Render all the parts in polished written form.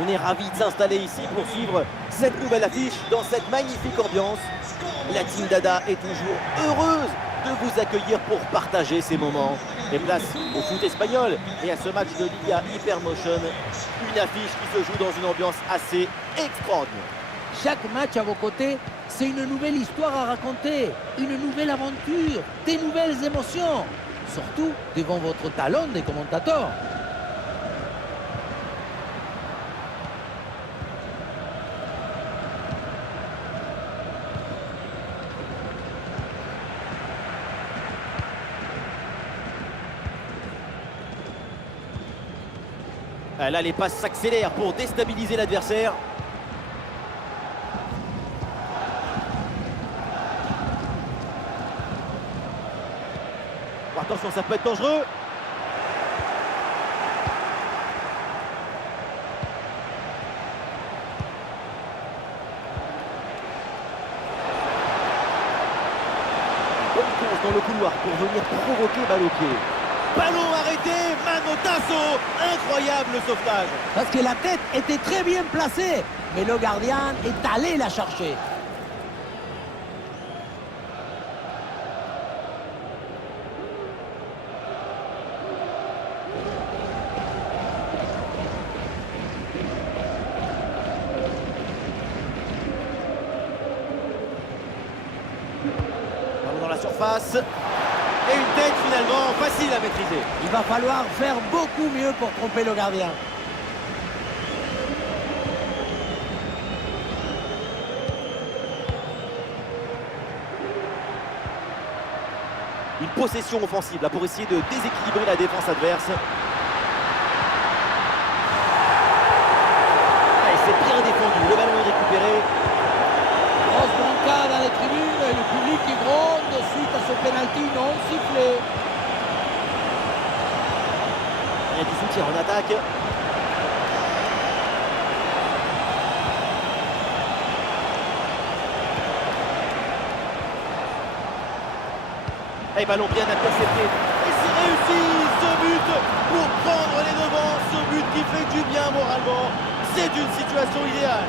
On est ravis de s'installer ici pour suivre cette nouvelle affiche dans cette magnifique ambiance. La Team Dada est toujours heureuse de vous accueillir pour partager ces moments. Et place au foot espagnol et à ce match de Liga Hypermotion, une affiche qui se joue dans une ambiance assez extraordinaire. Chaque match à vos côtés, c'est une nouvelle histoire à raconter, une nouvelle aventure, des nouvelles émotions. Surtout devant votre talent des commentateurs. Là, les passes s'accélèrent pour déstabiliser l'adversaire. Attention, ça peut être dangereux. Bonne course dans le couloir pour venir provoquer balle au pied. Ballon arrêté, Manotasso, incroyable sauvetage. Parce que la tête était très bien placée, mais le gardien est allé la chercher. Ballon dans la surface. Et une tête finalement facile à maîtriser. Il va falloir faire beaucoup mieux pour tromper le gardien. Une possession offensive là pour essayer de déséquilibrer la défense adverse. Et c'est bien défendu, le ballon est récupéré. Grosse bronca dans les tribunes et le public qui gronde suite à ce pénalty non sifflé. Il y a du soutien en attaque. Et ballon bien intercepté. Et c'est réussi ce but pour prendre les devants. Ce but qui fait du bien moralement. C'est une situation idéale.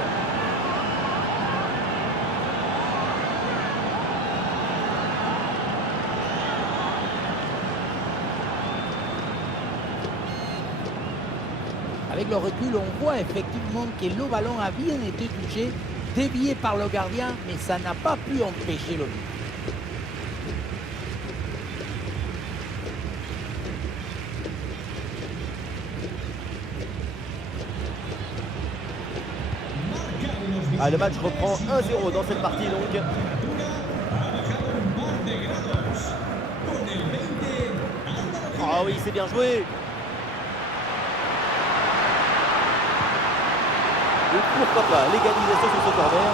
Avec le recul, on voit effectivement que le ballon a bien été touché, dévié par le gardien, mais ça n'a pas pu empêcher le but. Le match reprend 1-0 dans cette partie donc. Ah oui, c'est bien joué. Et pourquoi pas l'égalisation sur ce corner.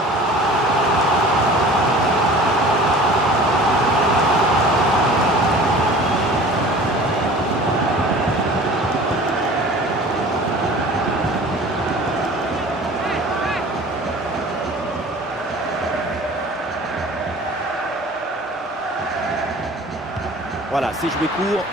Voilà, c'est joué court.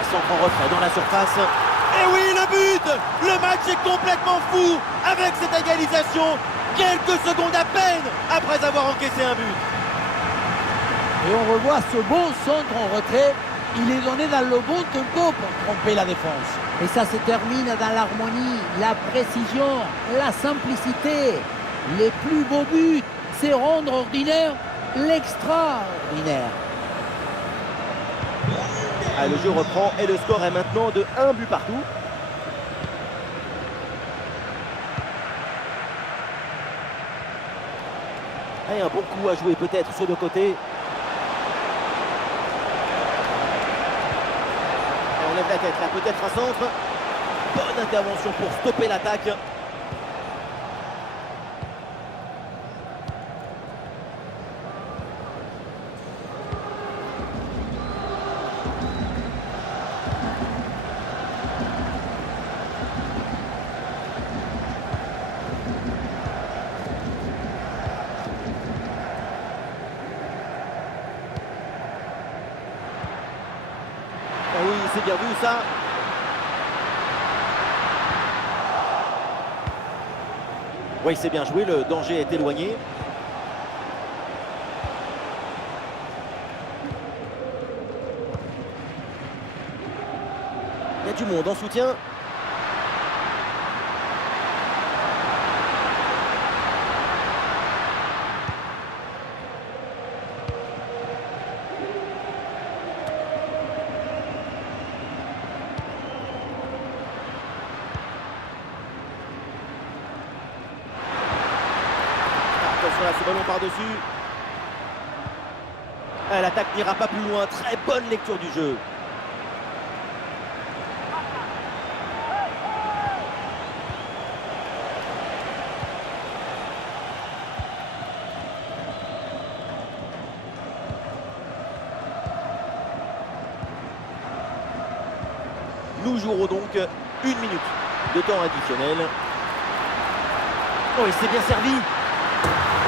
Un centre en retrait dans la surface. Et oui, le but! Le match est complètement fou avec cette égalisation. Quelques secondes à peine après avoir encaissé un but. Et on revoit ce bon centre en retrait. Il est donné dans le bon tempo pour tromper la défense. Et ça se termine dans l'harmonie, la précision, la simplicité. Les plus beaux buts, c'est rendre ordinaire l'extraordinaire. Le jeu reprend et le score est maintenant de 1 but partout. Et un bon coup à jouer peut-être sur le côté. Et on lève la tête là, peut-être un centre. Bonne intervention pour stopper l'attaque. Ah oui, c'est bien vu ça. Oui, c'est bien joué, le danger est éloigné. Il y a du monde en soutien. Attention à ce ballon par-dessus. L'attaque n'ira pas plus loin. Très bonne lecture du jeu. Nous jouerons donc 1 minute de temps additionnel. Oh, il s'est bien servi.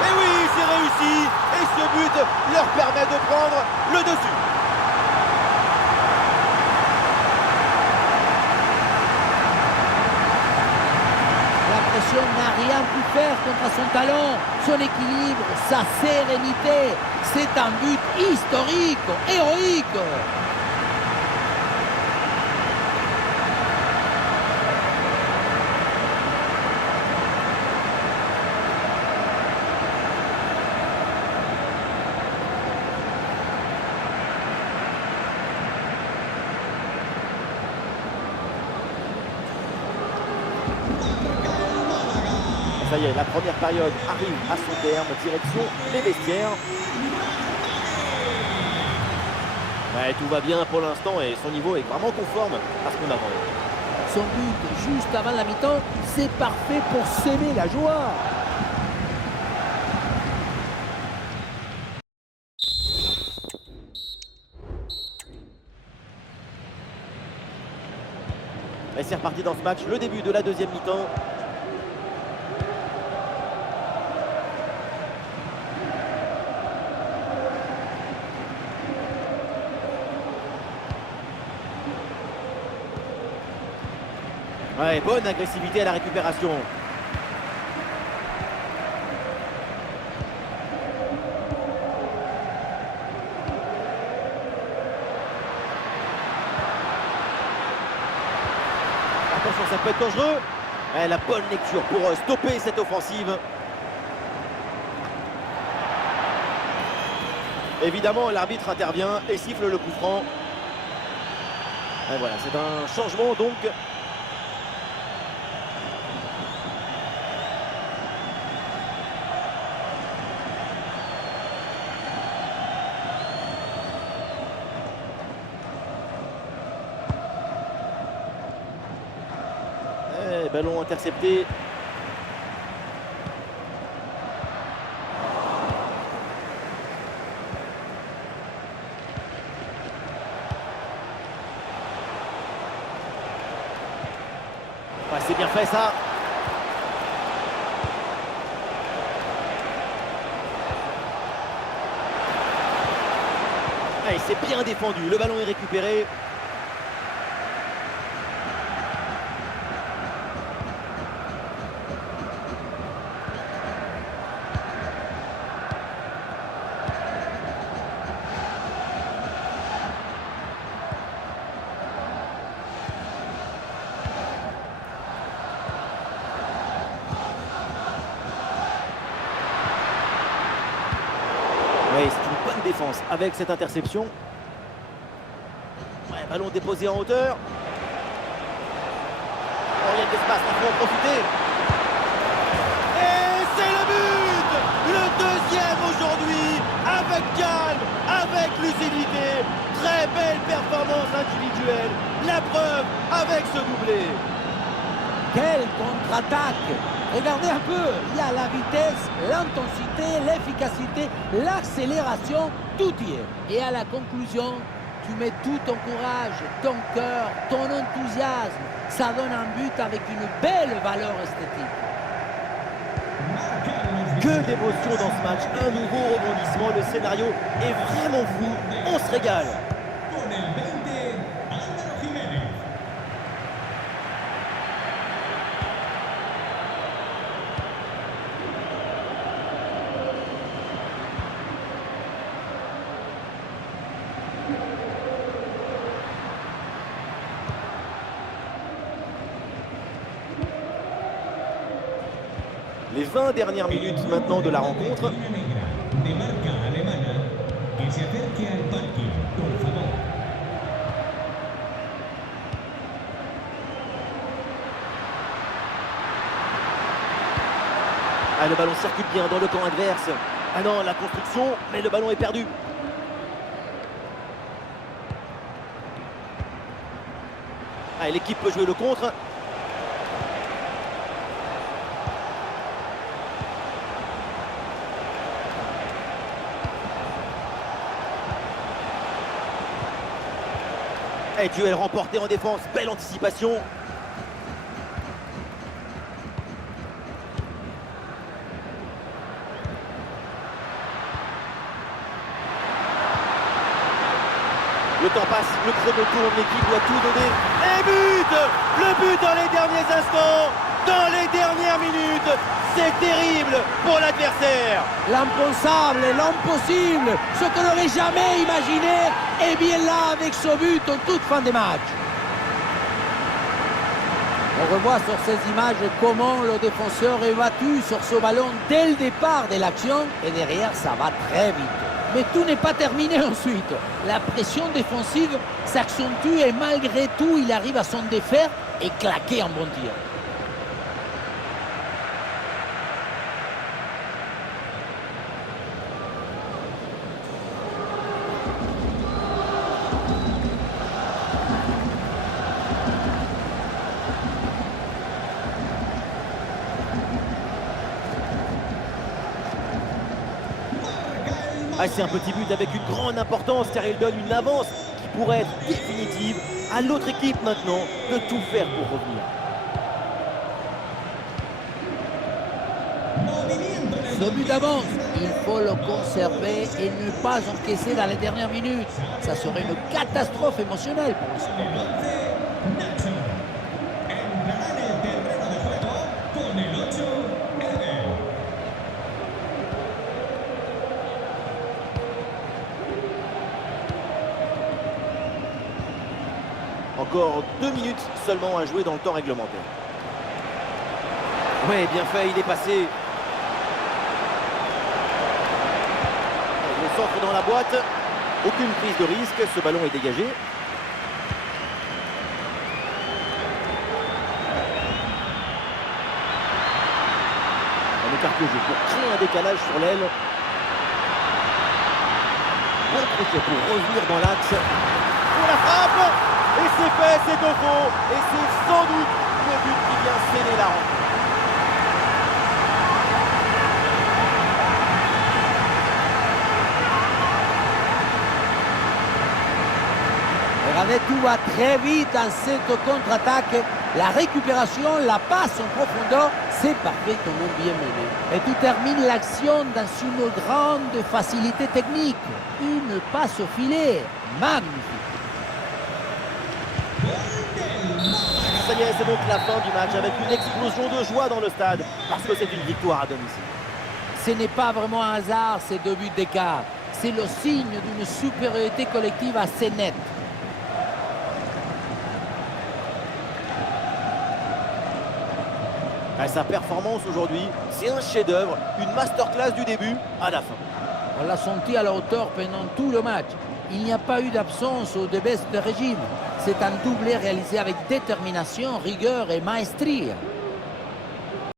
Et oui, c'est réussi. Et ce but leur permet de prendre le dessus. La pression n'a rien pu faire contre son talent, son équilibre, sa sérénité. C'est un but historique, héroïque. Ça y est, la première période arrive à son terme, direction les vestiaires. Ouais, tout va bien pour l'instant et son niveau est vraiment conforme à ce qu'on attendait. Son but juste avant la mi-temps, c'est parfait pour semer la joie. Et c'est reparti dans ce match, le début de la deuxième mi-temps. Ouais, bonne agressivité à la récupération. Attention, ça peut être dangereux. Ouais, la bonne lecture pour stopper cette offensive. Évidemment, l'arbitre intervient et siffle le coup franc. Et voilà, c'est un changement donc. Ballon intercepté. Ouais, c'est bien fait ça. Ouais, c'est bien défendu. Le ballon est récupéré. Oui, c'est une bonne défense avec cette interception. Ouais, ballon déposé en hauteur. Oh, il y a de l'espace, il faut en profiter. Et c'est le but! Le deuxième aujourd'hui, avec calme, avec lucidité. Très belle performance individuelle. La preuve avec ce doublé. Quelle contre-attaque! Regardez un peu, il y a la vitesse, l'intensité, l'efficacité, l'accélération, tout y est. Et à la conclusion, tu mets tout ton courage, ton cœur, ton enthousiasme. Ça donne un but avec une belle valeur esthétique. Que d'émotion dans ce match, un nouveau rebondissement, le scénario est vraiment fou, on se régale. Les 20 dernières minutes maintenant de la rencontre. Ah, le ballon circule bien dans le camp adverse. Ah non, la construction, mais le ballon est perdu. Ah, l'équipe peut jouer le contre. Et duel remporté en défense, belle anticipation. Le temps passe, le chrono tourne, l'équipe doit tout donner. Et but! Le but dans les derniers instants, dans les dernières minutes. C'est terrible pour l'adversaire. L'impensable, l'impossible, ce qu'on n'aurait jamais imaginé, est bien là avec ce but en toute fin de match. On revoit sur ces images comment le défenseur est battu sur ce ballon dès le départ de l'action et derrière ça va très vite. Mais tout n'est pas terminé ensuite. La pression défensive s'accentue et malgré tout, il arrive à s'en défaire et claquer un bon tir. Ah, c'est un petit but avec une grande importance car il donne une avance qui pourrait être définitive. À l'autre équipe maintenant de tout faire pour revenir. Ce but d'avance, il faut le conserver et ne pas encaisser dans les dernières minutes. Ça serait une catastrophe émotionnelle pour le supporter. Encore 2 minutes seulement à jouer dans le temps réglementaire. Ouais, bien fait, il est passé. Le centre dans la boîte. Aucune prise de risque, ce ballon est dégagé. On écarte le jeu pour créer un décalage sur l'aile. Bon crochet pour revenir dans l'axe. Pour la frappe. Et c'est fait, c'est au fond. Et c'est sans doute le but qui vient sceller la rencontre. Regardez, tout va très vite dans cette contre-attaque. La récupération, la passe en profondeur, c'est parfaitement bien mené. Et tu termines l'action dans une grande facilité technique. Une passe au filet. Magnifique. Ça y est, c'est donc la fin du match avec une explosion de joie dans le stade parce que c'est une victoire à domicile. Ce n'est pas vraiment un hasard ces 2 buts d'écart. C'est le signe d'une supériorité collective assez nette. Sa performance aujourd'hui, c'est un chef-d'œuvre, une masterclass du début à la fin. On l'a senti à la hauteur pendant tout le match. Il n'y a pas eu d'absence ou de baisse de régime. C'est un doublé réalisé avec détermination, rigueur et maestria.